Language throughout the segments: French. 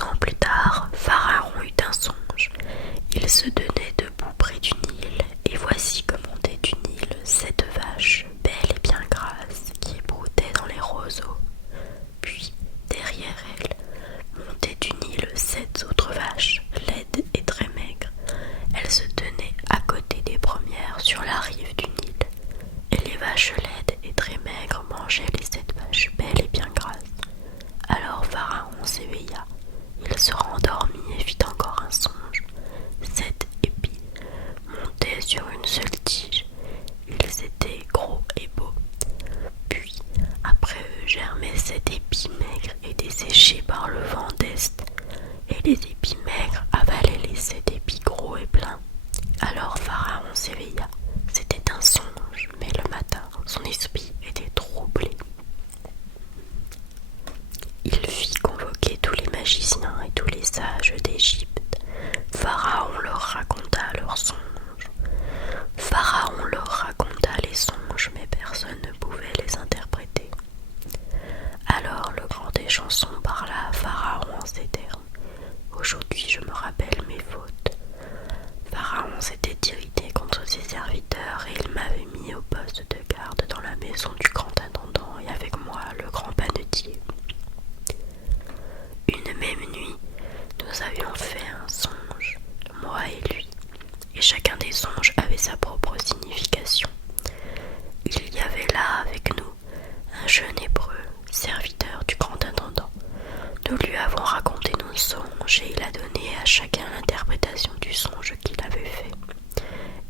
ans plus tard, Pharaon eut un songe. Il se tenait debout près du Nil, et voici que montait du Nil 7 vaches, belles et bien grasses, qui broutaient dans les roseaux. Puis, derrière elles, montaient du Nil 7 autres vaches, laides et très maigres. Elles se tenaient à côté des premières sur la rive du Nil, et les vaches laides et très maigres mangeaient les 7 vaches belles et bien grasses. Alors Pharaon s'éveilla, il se rendormit et fit encore un songe. 7 épis montaient sur une seule tige, ils étaient gros et beaux. Puis, après eux germaient 7 épis maigres et desséchés par le vent d'Est, et les épis maigres avalaient les 7 épis gros et pleins. Alors Pharaon s'éveilla, c'était un songe, mais le matin, son esprit était troublé. Il fit convoquer tous les magiciens et tous les sages d'Égypte. Pharaon leur raconta leurs songes. Pharaon leur raconta les songes, mais personne ne pouvait les interpréter. Alors le grand des chansons parla à Pharaon en ces termes. Aujourd'hui je me rappelle mes fautes. Pharaon s'était irrité contre ses serviteurs et il m'avait mis au poste de garde dans la maison du grand intendant et avec moi le grand panetier. Une même nuit, nous avions fait un songe, moi et lui, et chacun des songes avait sa propre signification. Il y avait là avec nous un jeune hébreu, serviteur du grand intendant. Nous lui avons raconté nos songes et il a donné à chacun l'interprétation du songe qu'il avait fait.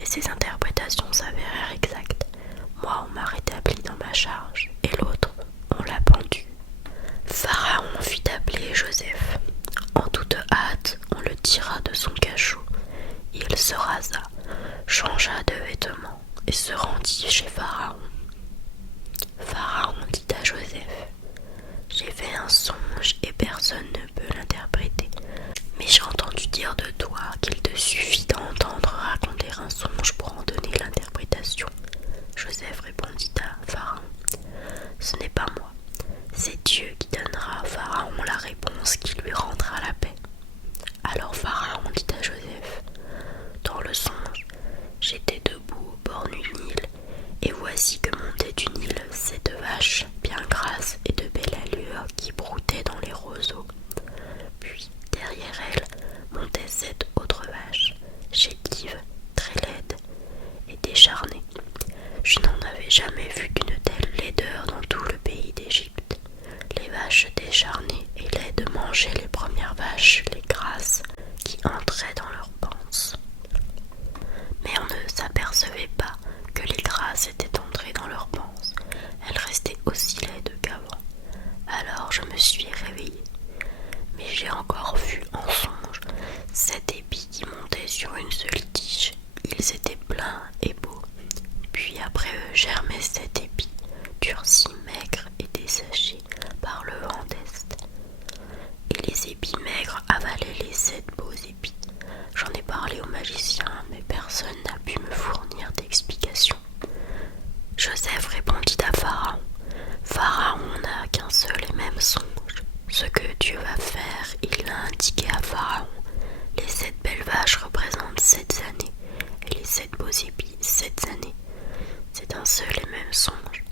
Et ces interprétations s'avérèrent exactes. Moi, on m'a rétabli dans ma charge et l'autre, on l'a pendu. Pharaon fit appeler Joseph. En toute hâte, on le tira de son cachot. Il se rasa, changea de vêtements et se rendit chez Pharaon. Pharaon dit à Joseph: j'ai fait un songe et personne ne peut l'interpréter. Mais j'ai entendu dire de toi qu'il te suffit d'entendre raconter un songe pour en donner l'interprétation. Joseph répondit à Pharaon: ce n'est pas moi, c'est Dieu qui donnera à Pharaon la réponse qui lui rendra la paix. Alors Pharaon dit à Joseph: dans le songe, j'étais debout au bord du Nil, et voici que montaient du Nil 7 vaches bien grasses et de belle allure qui broutaient dans les roseaux. Puis derrière elles montaient 7 autres vaches, chétives, très laides et décharnées. Je n'en avais jamais vu d'une telle laideur dans tout le pays d'Égypte. Les vaches décharnées et laides mangeaient les premières vaches, les grasses, qui entraient dans leurs panses. Mais on ne s'apercevait pas que les grasses étaient entrées dans leurs panses. Elles restaient aussi laides qu'avant. Alors je me suis réveillée. Mais j'ai encore vu en songe 7 épis qui montaient sur une seule tige. Ils étaient pleins et beaux. Puis après eux germaient 7 épis, durcis, maigres et desséchés par le vent d'Est. Et les épis maigres avalaient les 7 beaux épis. J'en ai parlé aux magiciens, mais personne n'a pu me fournir d'explication. Joseph répondit à Pharaon: Pharaon n'a qu'un seul et même songe. Ce que Dieu va faire, il l'a indiqué à Pharaon. Les 7 belles vaches représentent 7 années, et les 7 beaux épis 7 années. C'est un seul et même songe.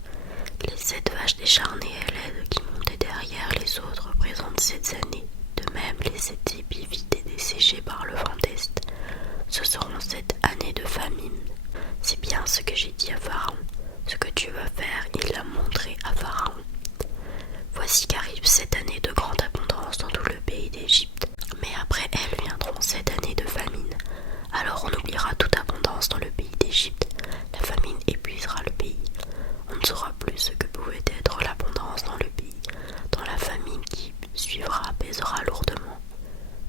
Les 7 vaches décharnées et laides qui montaient derrière les autres représentent 7 années. De même, les 7 épis vides et desséchés par le vent d'Est, ce seront 7 années de famine. C'est bien ce que j'ai dit à Pharaon. Ce que Dieu va faire, il l'a montré à Pharaon. Voici qu'arrivent 7 années de grande abondance dans tout le pays d'Égypte. Mais après elles viendront 7 années de famine. Alors on oubliera toute abondance dans le pays d'Égypte. La famine épuisera le pays. On ne saura plus ce que pouvait être l'abondance dans le pays. Dans la famine qui suivra pèsera lourdement.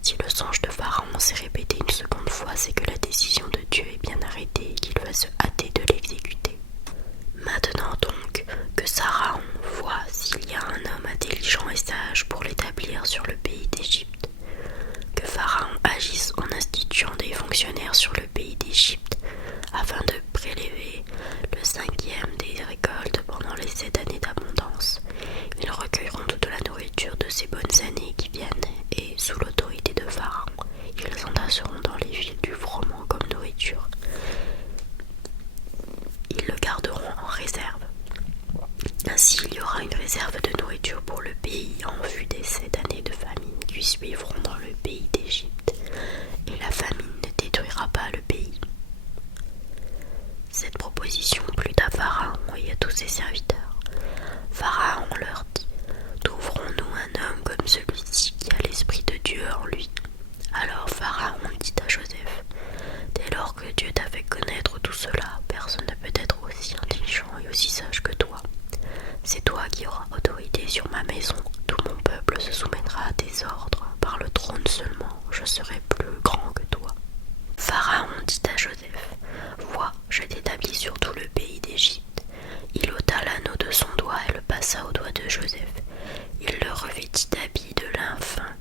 Si le songe de Pharaon s'est répété une seconde fois, c'est que la décision de Dieu est bien arrêtée et qu'il va se hâter de l'exécuter. Maintenant donc, que Pharaon voit s'il y a un homme intelligent et sage pour l'établir sur le pays d'Égypte. Que Pharaon agisse en instituant des fonctionnaires sur le pays d'Égypte afin de prélever le 5e des récoltes pendant les 7 années d'abondance. Ils recueilleront toute la nourriture de ces bonnes années qui viennent et, sous Ainsi, il y aura une réserve de nourriture pour le pays en vue des 7 années de famine qui suivront dans le pays d'Égypte, et la famine ne détruira pas le pays. » Cette proposition plut à Pharaon et à tous ses serviteurs. Pharaon leur dit: « Trouverons-nous un homme comme celui-ci qui a l'esprit de Dieu en lui ?» Alors Pharaon dit à Joseph: « Dès lors que Dieu t'a fait connaître tout cela, personne ne peut être aussi intelligent et aussi sage que toi. C'est toi qui auras autorité sur ma maison. Tout mon peuple se soumettra à tes ordres. Par le trône seulement, je serai plus grand que toi. » Pharaon dit à Joseph: « Vois, je t'établis sur tout le pays d'Égypte. » Il ôta l'anneau de son doigt et le passa au doigt de Joseph. Il le revêtit d'habits de lin fin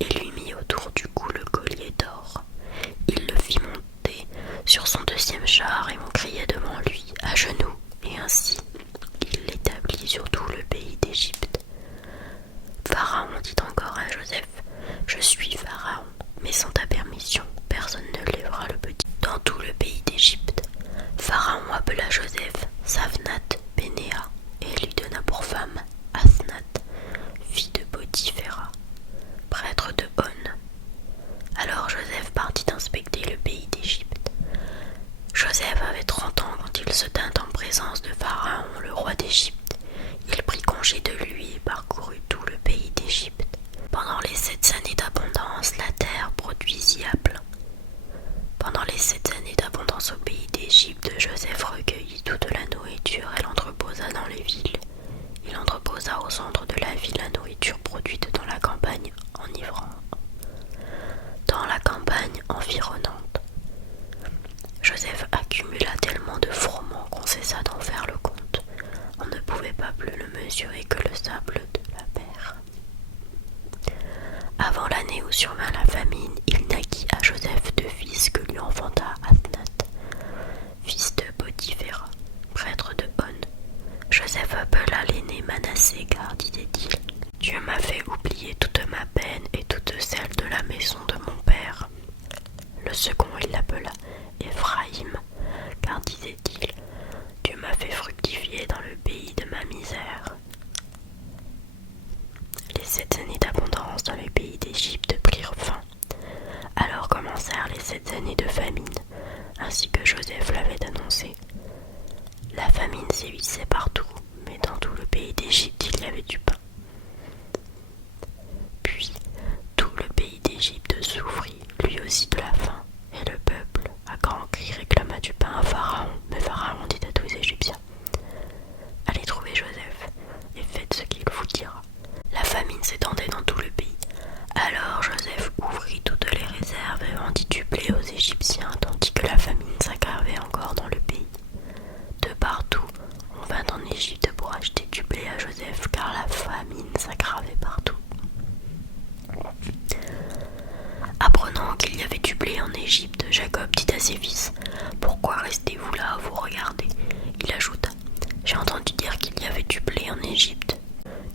et lui mit autour du cou le collier d'or. Il le fit monter sur son deuxième char et m'encriait devant lui, à genoux, et ainsi il l'établit sur tout le pays d'Égypte. Pharaon dit encore à Joseph: « Je suis Pharaon, mais sans ta permission, personne ne lèvera le petit dans tout le pays d'Égypte. » Pharaon appela Joseph Saphnath Pénéa et lui donna pour femme Asenath, fille de Potiphéra, prêtre de On. Alors Joseph partit inspecter le pays d'Égypte. Joseph avait 30 ans quand il se tint en présence de Pharaon, le roi d'Égypte. Il prit congé de lui et parcourut tout le pays d'Égypte. Pendant les 7 années d'abondance, la terre produisit à plein. Pendant les 7 années d'abondance au pays d'Égypte, Joseph recueillit toute la nourriture et l'entreposa dans les villes. Il entreposa au centre de la ville la nourriture produite dans la campagne environnante. Joseph accumula tellement de froment qu'on cessa d'en faire le compte. On ne pouvait pas plus le mesurer que le sable de la mer. Avant l'année où survint la famine, il naquit à Joseph 2 fils que lui enfanta Asenath, fils de Potiphéra, prêtre de On. Joseph appela l'aîné Manassé, car disait-il: « Dieu m'a fait oublier toute ma peine et toute celle de la maison de mon père. » Le second, il l'appela Éphraïm, car disait-il: « Dieu m'a fait fructifier dans le pays de ma misère. » Les 7 années d'abondance dans le pays d'Égypte prirent fin. Alors commencèrent les 7 années de famine, ainsi que Joseph l'avait annoncé. La famine sévissait partout, mais dans tout le pays d'Égypte il y avait du pain. Puis tout le pays d'Égypte souffrit, lui aussi, de la faim, et le peuple, à grands cris, réclama du pain à Pharaon. Mais Pharaon dit à tous les Égyptiens: « Allez trouver Joseph, et faites ce qu'il vous dira. » La famine s'étendait dans tout le pays. Alors Joseph ouvrit toutes les réserves et vendit du blé aux Égyptiens, tandis que la famine s'aggravait encore dans le pays. De partout, on vint en Égypte pour acheter du blé à Joseph, car la famine s'aggravait partout. Apprenant qu'il y avait du blé en Égypte, Jacob dit à ses fils: « Pourquoi restez-vous là à vous regarder ?» Il ajouta: « J'ai entendu dire qu'il y avait du blé en Égypte.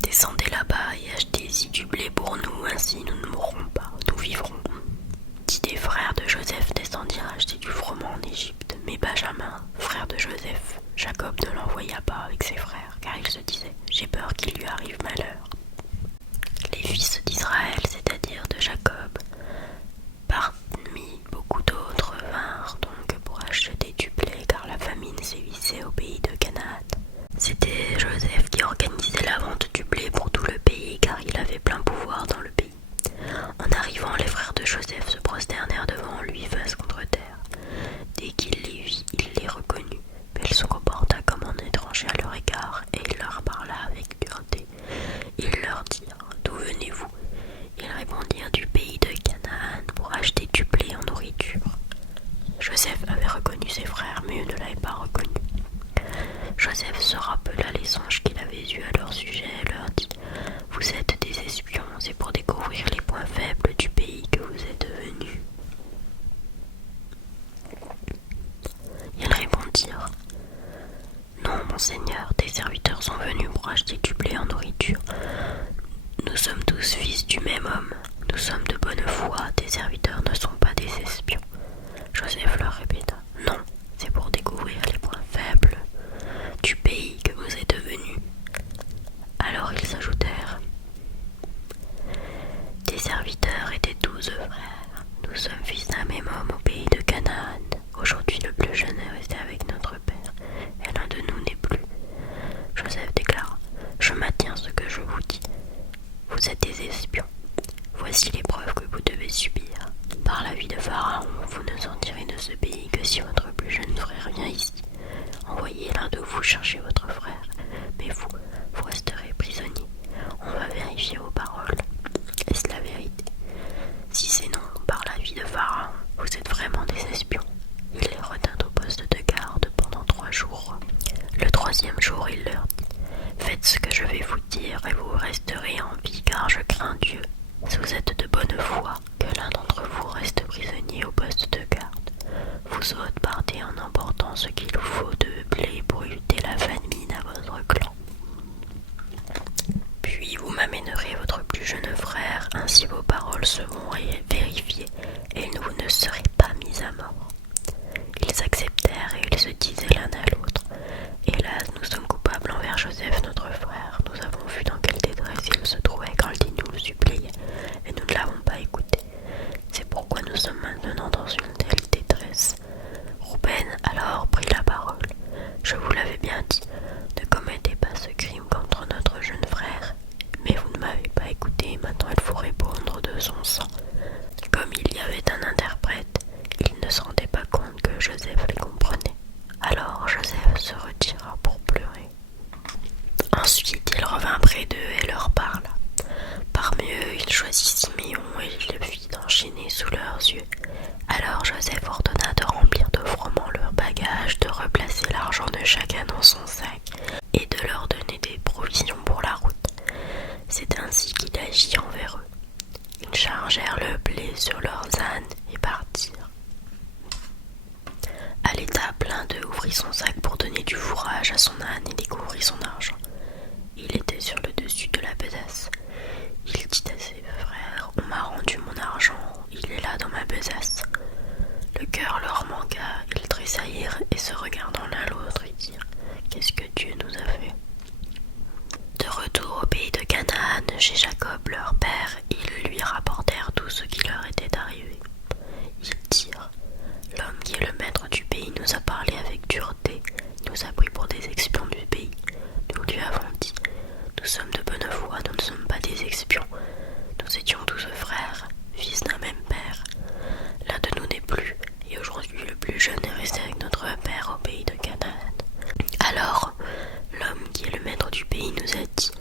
Descendez là-bas et achetez-y du blé pour nous, ainsi nous ne mourrons pas, nous vivrons. » 10 des frères de Joseph descendirent acheter du froment en Égypte, mais Benjamin, frère de Joseph, Jacob ne l'envoya pas avec ses frères, car il se disait: « J'ai peur qu'il lui arrive malheur. » Les fils d'Israël, c'est-à-dire de Jacob, parmi beaucoup d'autres, vinrent donc pour acheter du blé, car la famine sévissait au pays de Canaan. C'était Joseph qui organisait la vente du blé pour tout le pays, car il avait plein pouvoir dans le pays. En arrivant, les frères de Joseph se prosternèrent devant lui face contre terre. Dès qu'il les vit, il les reconnut, mais il se comporta comme un étranger à leur égard, et il leur parla avec dureté. Il leur dit: « D'où venez-vous » Ils répondirent: « Du pays de Canaan, pour acheter du blé en nourriture. » Joseph avait reconnu ses frères, mais eux ne l'avaient pas reconnu. Joseph se rappela les songes qu'il avait eus à leur sujet et leur dit: « Vous êtes des espions, c'est pour découvrir les points faibles du pays que vous êtes venus. » Ils répondirent: « Non, mon Seigneur, tes serviteurs sont venus pour acheter du blé en nourriture. Nous sommes tous fils du même homme. Nous sommes de bonne foi, tes serviteurs ne sont pas des espions. » Joseph leur répéta: « Non, c'est pour découvrir les points faibles du pays que vous êtes venus. » paroles seront vérifiées et vous ne serez pas mis à mort. Ils acceptèrent et ils se disaient l'un à l'autre: Hélas, nous sommes coupables envers Joseph notre frère. Nous avons vu dans quelle détresse il se trouvait quand il nous le suppliait, et nous ne l'avons pas écouté. C'est pourquoi nous sommes maintenant dans une telle détresse. Rouben alors prit la parole. Je vous l'avais bien dit, ne commettez pas ce crime contre notre jeune frère. Mais vous ne m'avez pas écouté, maintenant il faut répondre de son sang. Comme il y avait un interprète, il ne se rendait pas compte que Joseph les comprenait. Alors Joseph se retira pour pleurer. Ensuite il revint près d'eux et leur parla. Parmi eux il choisit Siméon et il le fit enchaîner sous leurs yeux. Alors Joseph ordonna de remplir de froment leurs bagages, de replacer l'argent de chacun dans son sac et de leur donner des provisions pour la route. C'est ainsi qu'il agit envers eux. Ils chargèrent le blé sur leurs ânes et partirent. À l'état, l'un d'eux ouvrit son sac pour donner du fourrage à son âne et découvrit son argent. Il était sur le dessus de la besace. Il dit à ses frères: On m'a rendu mon argent, il est là dans ma besace. Le cœur leur manqua, ils tressaillirent et se regardant l'un l'autre, ils dirent: Qu'est-ce que Dieu nous a fait? De retour au pays de Canaan, chez Jacob leur père, ils lui rapportèrent tout ce qui leur était arrivé. Ils dirent: L'homme qui est le maître du pays nous a parlé avec dureté, nous a pris pour des espions du pays. Nous lui avons dit: Nous sommes de bonne foi, nous ne sommes pas des espions. Nous étions tous frères, fils d'un même père. L'un de nous n'est plus, et aujourd'hui le plus jeune est resté avec notre père au pays de Canaan. Alors, l'homme qui est le maître du pays nous a dit: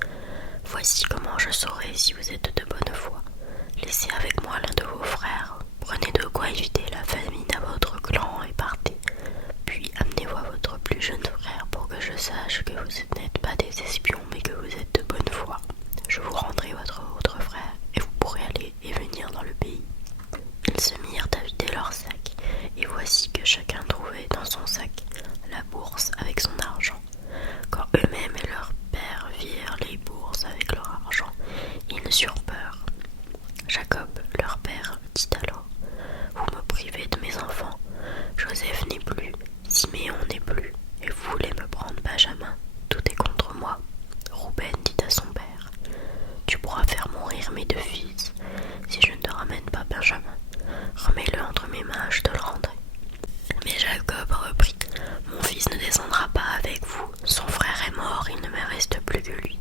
Voici comment je saurai si vous êtes de bonne foi. Laissez avec moi l'un de vos frères, prenez de quoi éviter la famine à votre clan et partez. Puis amenez-moi votre plus jeune frère pour que je sache que vous n'êtes pas des espions mais que vous êtes de bonne foi. Je vous rendrai votre autre frère et vous pourrez aller et venir dans le pays. Ils se mirent à vider leur sac, et voici que chacun trouvait dans son sac la bourse avec son argent. Quand eux-mêmes et leur père virent les bourses avec leur argent, ils eurent peur. Jacob, leur père, dit alors: Vous me privez de mes enfants. Joseph n'est plus, Siméon n'est plus, et vous voulez me prendre Benjamin. Tout est contre moi. Rouben dit à son père: Tu pourras faire mourir mes deux fils si je ne te ramène pas Benjamin. Remets-le entre mes mains, je te le rendrai. Mais Jacob reprit: Mon fils ne descendra pas avec vous. Son frère est mort, il ne me reste plus que lui.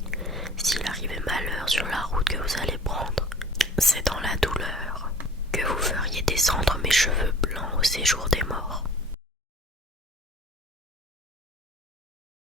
S'il arrivait malheur sur la route que vous allez prendre, c'est dans la douleur que vous feriez descendre mes cheveux blancs au séjour des